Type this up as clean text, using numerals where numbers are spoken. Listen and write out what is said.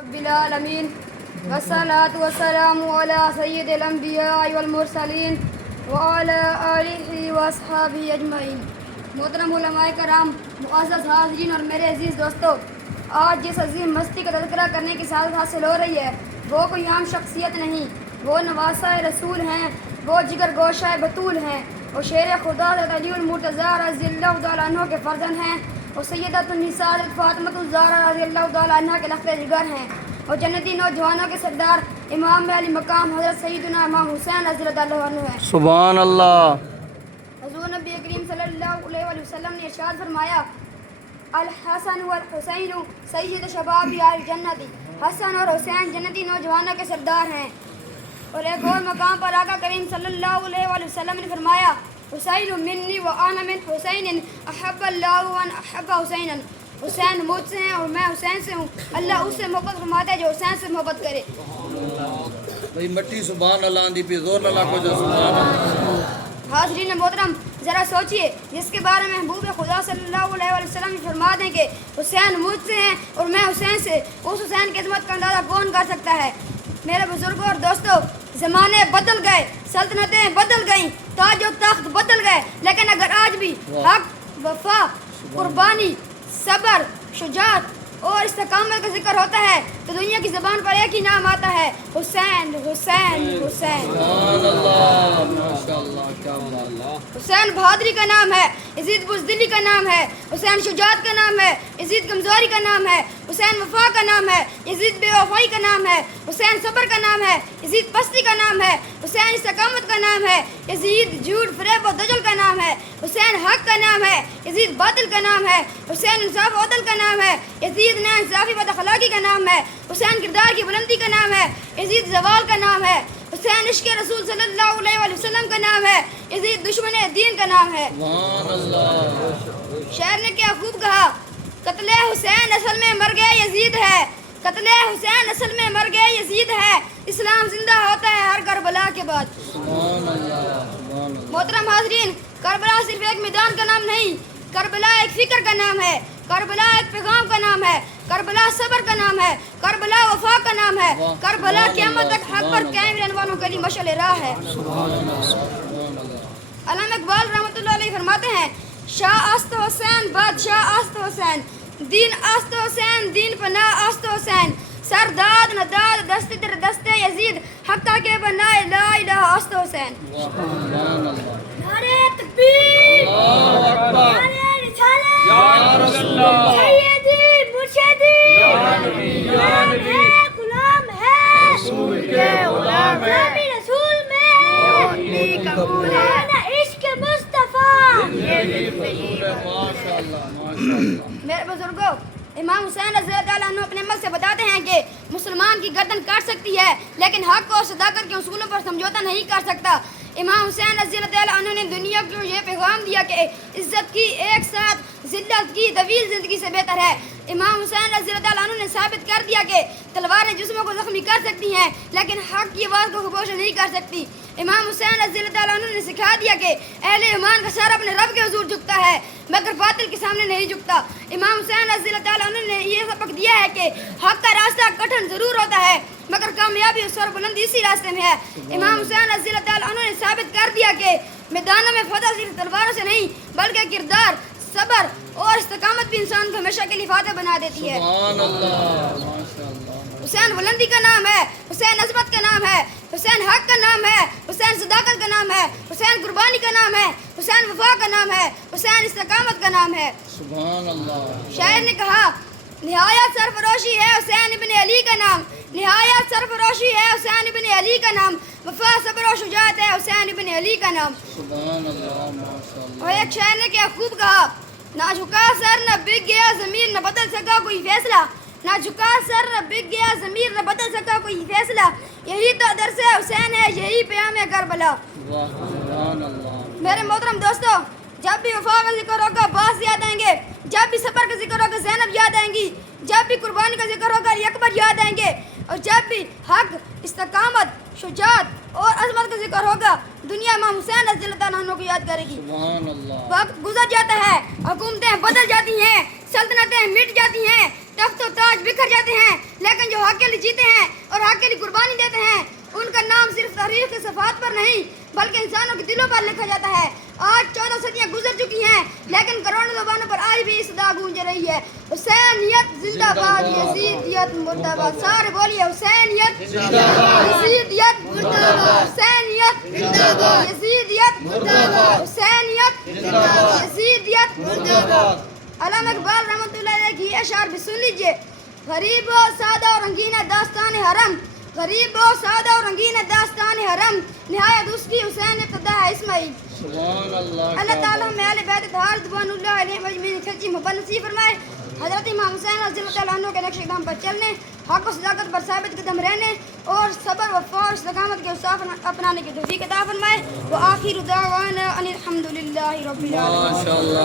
رب العالمین والصلاة والسلام علی سید الانبیاء والمرسلین وعلی آلہ واصحابہ اجمعین۔ محترم علماء کرام، معزز حاضرین اور میرے عزیز دوستو، آج جس عظیم ہستی کا تذکرہ کرنے کی سعادت حاصل ہو رہی ہے وہ کوئی عام شخصیت نہیں، وہ نواسہ رسول ہیں، وہ جگر گوشہ بطول ہیں، وہ شیر خدا علی المرتضیٰ رضی اللہ تعالیٰ عنہ کے فرزند ہیں، وہ سیدۃ النساء فاطمۃ الزہرا رضی اللہ تعالیٰ عنہ کے لخت جگر ہیں، اور جنتی نوجوانوں کے سردار امام علی مقام حضرت سیدنا امام حسین رضی اللہ عنہ ہیں۔ سبحان اللہ۔ حضور نبی کریم صلی اللہ علیہ وآلہ وسلم نے ارشاد فرمایا، الحسن والحسین سید شباب اہل جنت، حسن اور حسین جنتی نوجوانوں کے سردار ہیں۔ اور ایک اور مقام پر آقا کریم صلی اللہ علیہ وآلہ وسلم نے فرمایا، حسین منی وانا من حسین احب اللہ ان احب حسینا، حسین مجھ سے ہیں اور میں حسین سے ہوں، اللہ اس سے محبت فرماتا ہے جو حسین سے محبت کرے۔ بھئی مٹی سبحان اللہ دی پہ زور نہ کو جو سبحان اللہ۔ حاضرین محترم، ذرا سوچئے، جس کے بارے میں محبوب خدا صلی اللہ علیہ وآلہ وسلم فرما دیں کہ حسین مجھ سے ہیں اور میں حسین سے، اس حسین کی عظمت کا اندازہ کون کر سکتا ہے؟ میرے بزرگوں اور دوستو، زمانے بدل گئے، سلطنتیں بدل گئیں، تاج و تخت بدل گئے، لیکن اگر آج بھی حق، وفا، قربانی، صبر، شجاعت اور استقامت کا ذکر ہوتا ہے تو دنیا کی زبان پر ایک ہی نام آتا ہے، حسین حسین حسین۔ سبحان اللہ، ماشاءاللہ، کیا بات۔ حسین بہادری کا نام ہے، یزید بزدلی کا نام ہے، حسین شجاعت کا نام ہے، یزید کمزوری کا نام ہے، حسین وفا کا نام ہے، یزید بے وفائی کا نام ہے، حسین صبر کا نام ہے، یزید پستی کا نام ہے، حسین استقامت کا نام ہے، یزید جھوٹ فریب و دجل کا نام ہے، حسین حق کا نام ہے، یزید باطل کا نام ہے، حسین انصاف و عدل کا نام ہے، یزید نا انصافی بد اخلاقی کا نام ہے، حسین کردار کی بلندی کا نام ہے، یزید زوال کا نام ہے، حسین عشق رسول صلی اللہ علیہ وآلہ وسلم کا نام ہے، یزید دشمن دین کا نام ہے۔ سبحان اللہ۔ شاعر نے کیا خوب کہا، قتل حسین اصل میں مر گئے یزید ہے، قتل حسین اصل میں مر گئے یزید ہے، اسلام زندہ ہوتا ہے ہر کربلا کے بعد۔ سبحان اللہ، سبحان اللہ۔ محترم حاضرین، کربلا صرف ایک میدان کا نام نہیں، کربلا ایک فکر کا نام ہے، کربلا ایک پیغام کا نام ہے، کربلا صبر کا نام ہے، کربلا وفا کا نام ہے، کربلا قیامت تک حق پر قائم رہنے والوں کے لیے مشعل راہ ہے۔ علامہ اقبال رحمۃ اللہ علیہ فرماتے ہیں، شاہ است حسین بادشاہ است حسین، دین است حسین دین پناہ است حسین، سرداد نداد دست در دست یزید، حقہ کے بنائے لا الہ است حسین۔ نعرہ تکبیر، نعرہ رسالت، یا رسول اللہ، سیدی مرشدی، یا نبی، یا نبی، غلام ہے رسول کے غلام ہے، غلامی رسول میں قبول ہے، عشق مصطفیٰ۔ ماشاءاللہ، ماشاءاللہ۔ میرے بزرگوں، امام حسین رضی اللہ عنہ اپنے عمل سے بتاتے ہیں کہ مسلمان کی گردن کاٹ سکتی ہے لیکن حق اور صداقت کے اصولوں پر سمجھوتا نہیں کر سکتا۔ امام حسین رضی اللہ عنہ نے دنیا کو یہ پیغام دیا کہ عزت کی ایک ساتھ ذلت کی طویل زندگی سے بہتر ہے۔ امام حسین رضی اللہ عنہ نے ثابت کر دیا کہ تلواریں جسموں کو زخمی کر سکتی ہیں لیکن حق کی آواز کو خاموش نہیں کر سکتی۔ امام حسین رضی اللہ عنہ نے سکھا دیا کہ اہل ایمان کا سر اپنے رب کے حضور جھکتا ہے مگر باطل کے سامنے نہیں جھکتا۔ امام حسین رضی اللہ عنہ نے یہ سبق دیا ہے کہ حق کا راستہ کٹھن ضرور ہوتا ہے مگر کامیابی اور سربلندی اسی راستے میں ہے۔ امام حسین رضی اللہ عنہ نے ثابت کر دیا کہ میدانوں میں فتح صرف تلواروں سے نہیں بلکہ کردار، صبر اور استقامت بھی انسان کو ہمیشہ کے لیے فاتح بنا دیتی ہے۔ سبحان اللہ، ماشاءاللہ۔ حسین بلندی کا نام ہے، حسین عظمت کا نام ہے، حسین حق کا نام ہے، حسین صداقت کا نام ہے، حسین قربانی کا نام ہے، حسین وفا کا نام ہے، حسین استقامت کا نام ہے۔ سبحان اللہ۔ شاعر نے کہا، نہایت سرفروشی ہے حسین ابن علی کا نام، نہایت سرفروشی ہے حسین ابن علی کا نام، وفا صبر و شجاعت ہے حسین ابن علی کا نام۔ سبحان اللہ، ماشاءاللہ۔ اور ایک شاعر نے کیا خوب کہا، نہ جھکا سر نہ بک گیا ضمیر نہ بدل سکا کوئی فیصلہ، نہ جھکا سر نہ بک گیا ضمیر نہ بدل سکا کوئی فیصلہ، یہی تو درس حسین ہے یہی پیام کربلا۔ سبحان اللہ۔ میرے محترم دوستو، جب بھی وفا کا ذکر ہوگا باس یاد آئیں گے، جب بھی صبر کا ذکر ہوگا زینب یاد آئیں گی، جب بھی قربانی کا ذکر ہوگا علی اکبر یاد آئیں گے، اور جب بھی حق، استقامت، شجاعت اور عظمت کا ذکر ہوگا دنیا امام حسین رضی اللہ عنہ کو یاد کرے گی۔ سبحان اللہ۔ وقت گزر جاتا ہے، حکومتیں بدل جاتی ہیں، سلطنتیں مٹ جاتی ہیں، تخت و تاج بکھر جاتے ہیں، لیکن جو حق کے لیے جیتے ہیں اور حق کے لیے قربانی دیتے ہیں ان کا نام صرف تاریخ کی صفحات پر نہیں بلکہ انسانوں کے دلوں پر لکھا جاتا ہے۔ آج 14 صدیاں گزر چکی ہیں لیکن کروڑوں زبانوں پر آج بھی صدا گونج رہی ہے، حسینیت زندہ باد، یزیدیت مردہ باد۔ سارے بولیے حسینیت زندہ باد، یزیدیت مردہ باد، حسینیت زندہ باد، یزیدیت مردہ باد، حسینیت زندہ باد، یزیدیت مردہ باد۔ علامہ اقبال رحمۃ اللہ علیہ کی اشعار بھی سن لیجئے۔ غریب و سادہ اور رنگین ہے داستان حرم، غریب و سادہ اور رنگین ہے داستان حرم، نہایت اس کی حسین ابتدا ہے اسماعیل۔ سبحان اللہ۔ اللہ تعالیٰ ہمیں اہل بیت اطہار رضوان اللہ علیہم اجمعین سچی محبت نصیب فرمائے۔ حضرت امام حسین رضی اللہ تعالیٰ عنہ کے نقش قدم پر چلنے، حق و صداقت پر ثابت قدم رہنے اور صبر وفا اور استقامت کے اصول اپنانے کی توفیق عطا فرمائے۔ وآخر دعوانا ان الحمد للہ رب العالمین۔ ماشاء اللہ۔